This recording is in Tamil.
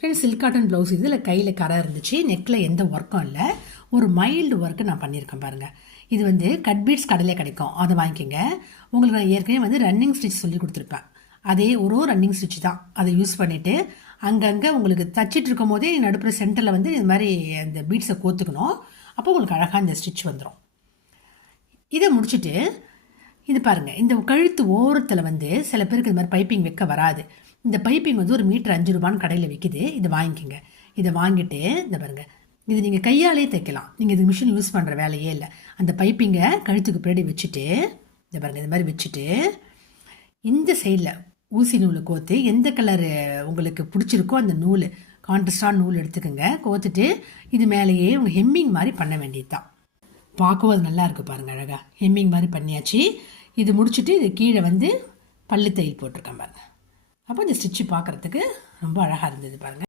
ஃப்ரெண்ட்ஸ், சில்க் காட்டன் ப்ளவுஸ் இதில் கையில் கரை இருந்துச்சு, நெக்கில் எந்த ஒர்க்கும் இல்லை. ஒரு மைல்டு ஒர்க்கு நான் பண்ணியிருக்கேன் பாருங்கள். இது வந்து கட் பீட்ஸ் கடையில் கிடைக்கும், அதை வாங்கிக்கோங்க. உங்களுக்கு நான் ஏற்கனவே வந்து ரன்னிங் ஸ்டிச் சொல்லி கொடுத்துருப்பேன். அதே ஒரு ரன்னிங் ஸ்டிச் தான். அதை யூஸ் பண்ணிவிட்டு அங்கங்கே உங்களுக்கு தச்சிட்டு இருக்கும் போதே நடுப்புற சென்டரில் வந்து இது மாதிரி அந்த பீட்ஸை கோத்துக்கணும். அப்போ உங்களுக்கு அழகாக இந்த ஸ்டிச் வந்துடும். இதை முடிச்சுட்டு இது பாருங்கள், இந்த கழுத்து ஓரத்தில் வந்து சில பேருக்கு இது மாதிரி பைப்பிங் வைக்க வராது. இந்த பைப்பிங் வந்து ஒரு மீட்டர் 5 ரூபான்னு கடையில் விற்கிது. இதை வாங்கிக்கோங்க. இதை வாங்கிட்டு இந்த பாருங்கள், இது நீங்கள் கையாலே தைக்கலாம். நீங்கள் இது மிஷின் யூஸ் பண்ணுற வேலையே இல்லை. அந்த பைப்பிங்கை கழுத்துக்கு பின்னாடி வச்சுட்டு இந்த பாருங்கள், இது மாதிரி வச்சுட்டு இந்த சைடில் ஊசி நூல் கோத்து எந்த கலரு உங்களுக்கு பிடிச்சிருக்கோ அந்த நூல், கான்ட்ராஸ்டான நூல் எடுத்துக்கோங்க. கோத்துட்டு இது மேலேயே உங்கள் ஹெம்மிங் மாதிரி பண்ண வேண்டியது தான். பார்க்கவும் அது நல்லா இருக்குது பாருங்கள், அழகாக ஹெம்மிங் மாதிரி பண்ணியாச்சு. இது முடிச்சுட்டு இது கீழே வந்து பல்லு தையல் போட்டிருக்கேன் பாருங்கள். அப்போ இந்த ஸ்டிச்சு பார்க்குறதுக்கு ரொம்ப அழகாக இருந்தது பாருங்கள்.